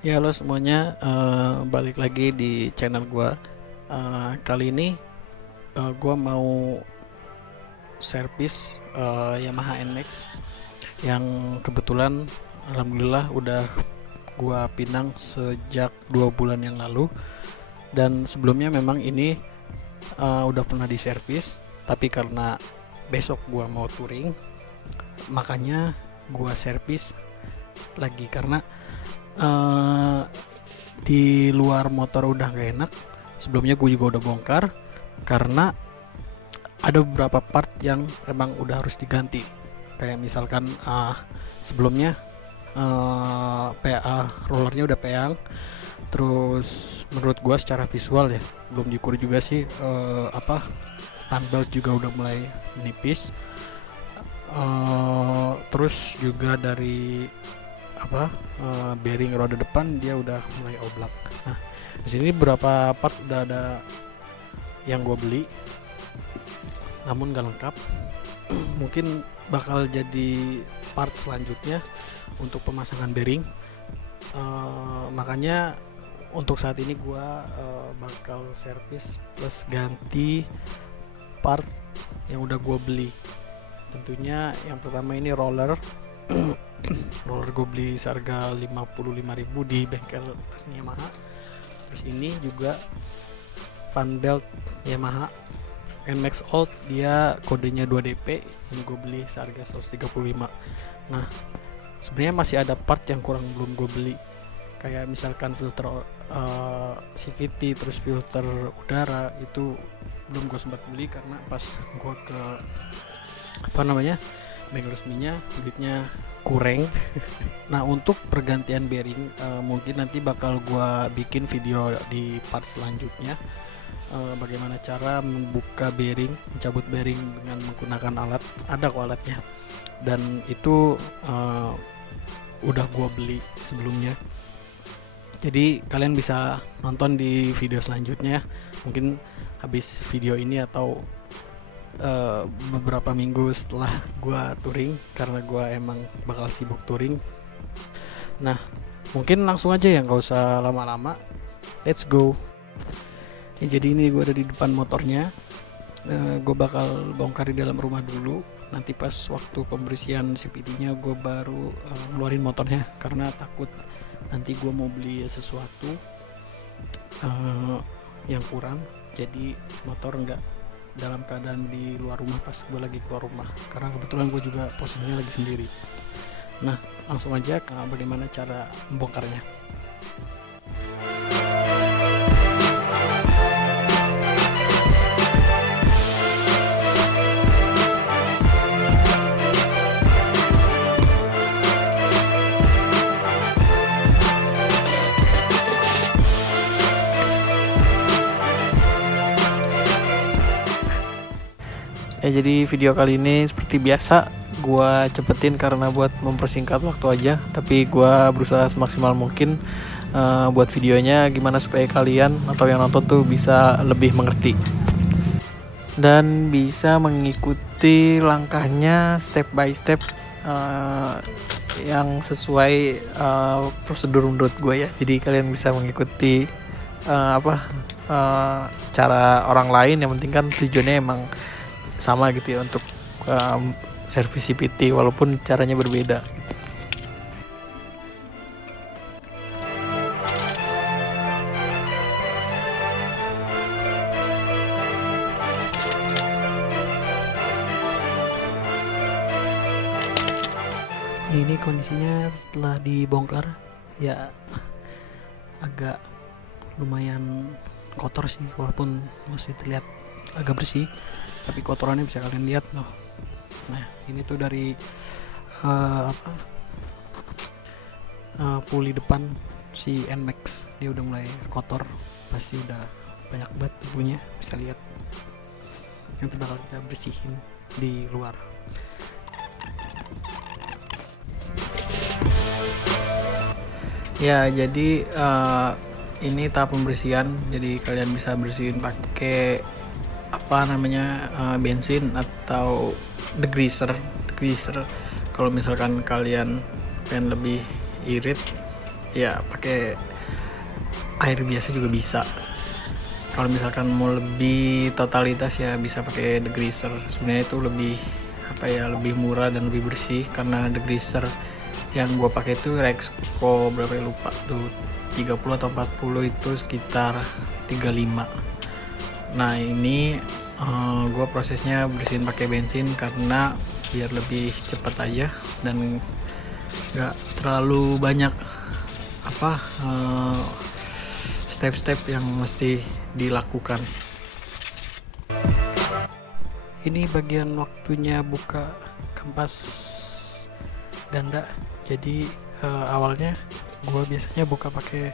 Ya halo semuanya, balik lagi di channel gua. Kali ini gua mau servis Yamaha NMAX yang kebetulan alhamdulillah udah gua pinang sejak 2 bulan yang lalu. Dan sebelumnya memang ini udah pernah diservis, tapi karena besok gua mau touring, makanya gua servis lagi karena eh, di luar motor udah gak enak. Sebelumnya gue juga udah bongkar karena ada beberapa part yang emang udah harus diganti, kayak misalkan sebelumnya PA rollernya udah peang. Terus menurut gue secara visual ya belum diukur juga sih, fan belt juga udah mulai menipis. Terus juga dari bearing roda depan dia udah mulai oblak. Nah, di sini beberapa part udah ada yang gue beli, namun gak lengkap. Mungkin bakal jadi part selanjutnya untuk pemasangan bearing. Makanya untuk saat ini gue bakal servis plus ganti part yang udah gue beli. Tentunya yang pertama ini roller. Roller gue beli seharga 55.000 di bengkel resmi Yamaha. Terus ini juga fan belt Yamaha NMAX Old, dia kodenya 2DP. Ini gue beli seharga 135. Nah, sebenarnya masih ada part yang kurang belum gue beli, kayak misalkan filter CVT, terus filter udara itu belum gue sempat beli karena pas gue ke bengkel resminya duitnya kurang. Nah, untuk pergantian bearing mungkin nanti bakal gua bikin video di part selanjutnya, bagaimana cara membuka bearing, mencabut bearing dengan menggunakan alat. Ada kok alatnya, dan itu udah gua beli sebelumnya. Jadi kalian bisa nonton di video selanjutnya, mungkin habis video ini atau beberapa minggu setelah gua touring, karena gua emang bakal sibuk touring. Nah, mungkin langsung aja ya, nggak usah lama-lama, let's go. Jadi ini gua ada di depan motornya. Gua bakal bongkar di dalam rumah dulu, nanti pas waktu pembersihan CVT-nya gua baru ngeluarin motornya, karena takut nanti gua mau beli sesuatu yang kurang, jadi motor nggak dalam keadaan di luar rumah pas gue lagi keluar rumah, karena kebetulan gue juga posisinya lagi sendiri. Nah, langsung aja ke bagaimana cara membongkarnya. Jadi video kali ini seperti biasa gua cepetin karena buat mempersingkat waktu aja, tapi gua berusaha semaksimal mungkin buat videonya gimana supaya kalian atau yang nonton tuh bisa lebih mengerti dan bisa mengikuti langkahnya step by step, yang sesuai prosedur menurut gue ya. Jadi kalian bisa mengikuti cara orang lain, yang penting kan tujuannya emang sama gitu ya, untuk servis CVT walaupun caranya berbeda. Ini kondisinya setelah dibongkar ya, agak lumayan kotor sih, walaupun masih terlihat agak bersih, tapi kotorannya bisa kalian lihat loh. Nah, ini tuh dari puli depan si NMAX, dia udah mulai kotor, pasti udah banyak banget debunya, bisa lihat. Nanti bakal kita bersihin di luar. Ya, jadi ini tahap pembersihan. Jadi kalian bisa bersihin pakai bensin atau degreaser. Kalau misalkan kalian pengen lebih irit, ya pakai air biasa juga bisa. Kalau misalkan mau lebih totalitas ya bisa pakai degreaser. Sebenarnya itu lebih lebih murah dan lebih bersih, karena degreaser yang gue pakai itu Rexco berapa ya lupa tuh, 30 atau 40 itu sekitar 35. Nah ini gue prosesnya bersihin pakai bensin karena biar lebih cepat aja dan nggak terlalu banyak step-step yang mesti dilakukan. Ini bagian waktunya buka kampas ganda. Jadi awalnya gue biasanya buka pakai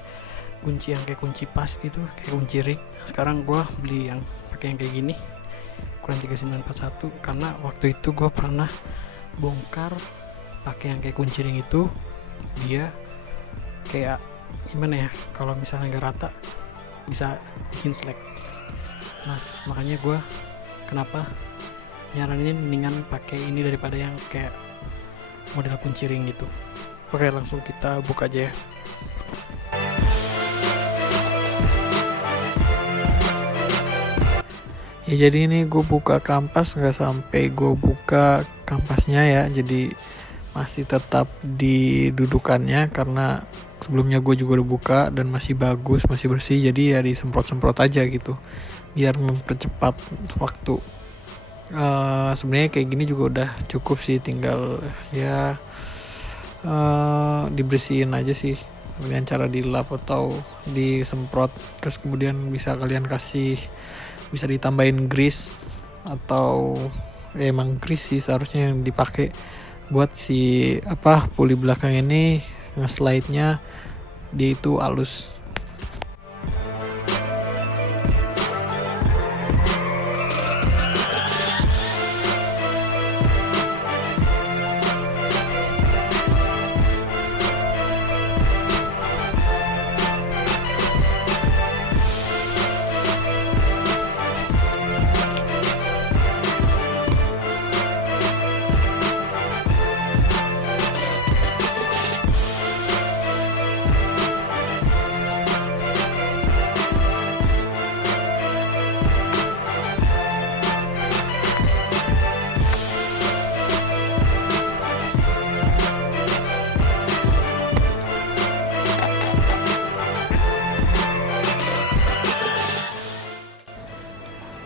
kunci yang kayak kunci pas gitu, kayak kunci ring. Sekarang gue beli yang pakai yang kayak gini, ukuran 3941, karena waktu itu gue pernah bongkar pakai yang kayak kunci ring itu, dia kayak gimana ya, kalau misalnya nggak rata bisa bikin slack. Nah makanya gue kenapa nyaranin mendingan pakai ini daripada yang kayak model kunci ring gitu. Oke, langsung kita buka aja ya. Ya jadi ini gue buka kampas, nggak sampai gue buka kampasnya ya, jadi masih tetap di dudukannya karena sebelumnya gue juga udah buka dan masih bagus, masih bersih, jadi ya disemprot-semprot aja gitu biar mempercepat waktu. Sebenarnya kayak gini juga udah cukup sih, tinggal ya dibersihin aja sih dengan cara dilap atau disemprot. Terus kemudian bisa kalian bisa ditambahin grease, atau emang grease sih seharusnya yang dipakai buat si puli belakang ini, nge-slide-nya dia itu halus.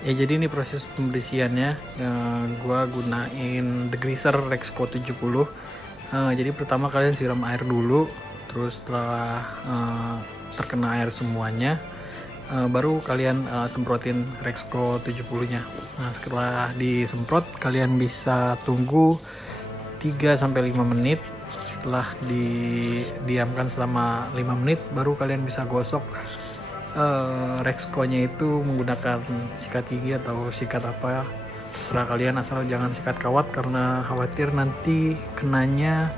Ya jadi ini proses pembersihannya, gua gunain degreaser Rexco 70. Jadi pertama kalian siram air dulu, terus setelah terkena air semuanya, baru kalian semprotin Rexco 70-nya. Nah setelah disemprot kalian bisa tunggu 3-5 menit. Setelah didiamkan selama 5 menit baru kalian bisa gosok Rexco-nya itu menggunakan sikat gigi atau sikat apa, terserah kalian, asal jangan sikat kawat karena khawatir nanti kenanya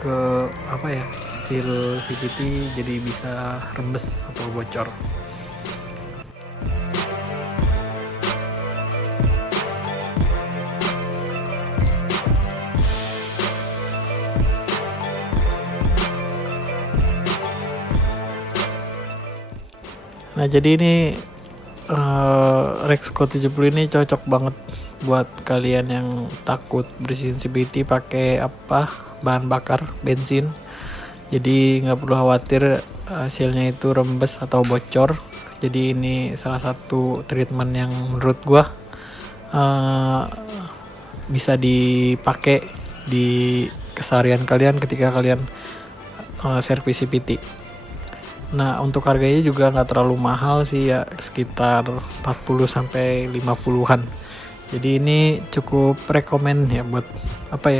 ke seal CVT, jadi bisa rembes atau bocor. Nah jadi ini Rexco 70 ini cocok banget buat kalian yang takut bersihin CVT pakai bahan bakar bensin. Jadi nggak perlu khawatir hasilnya itu rembes atau bocor. Jadi ini salah satu treatment yang menurut gua bisa dipakai di keseharian kalian ketika kalian servis CVT. Nah untuk harganya juga nggak terlalu mahal sih ya, sekitar 40-50-an. Jadi ini cukup rekomen ya buat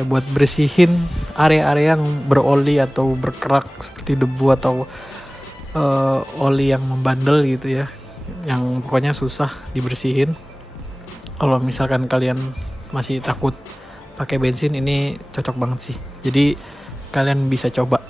buat bersihin area-area yang beroli atau berkerak seperti debu atau oli yang membandel gitu ya, yang pokoknya susah dibersihin. Kalau misalkan kalian masih takut pakai bensin, ini cocok banget sih, jadi kalian bisa coba.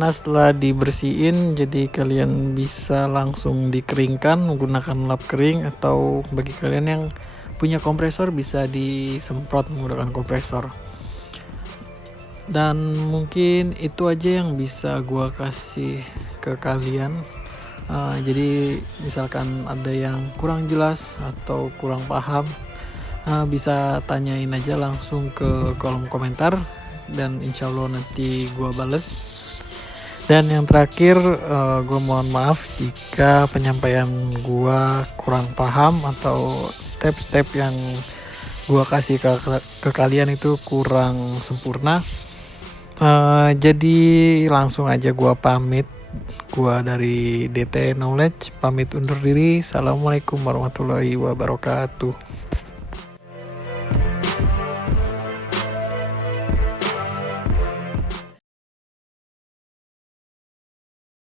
Nah, setelah dibersihin, jadi kalian bisa langsung dikeringkan menggunakan lap kering, atau bagi kalian yang punya kompresor bisa disemprot menggunakan kompresor. Dan mungkin itu aja yang bisa gua kasih ke kalian. Jadi misalkan ada yang kurang jelas atau kurang paham, bisa tanyain aja langsung ke kolom komentar, dan insya Allah nanti gua bales. Dan yang terakhir, gue mohon maaf jika penyampaian gue kurang paham atau step-step yang gue kasih ke kalian itu kurang sempurna. Jadi langsung aja gue pamit. Gue dari DT Knowledge pamit undur diri. Assalamualaikum warahmatullahi wabarakatuh.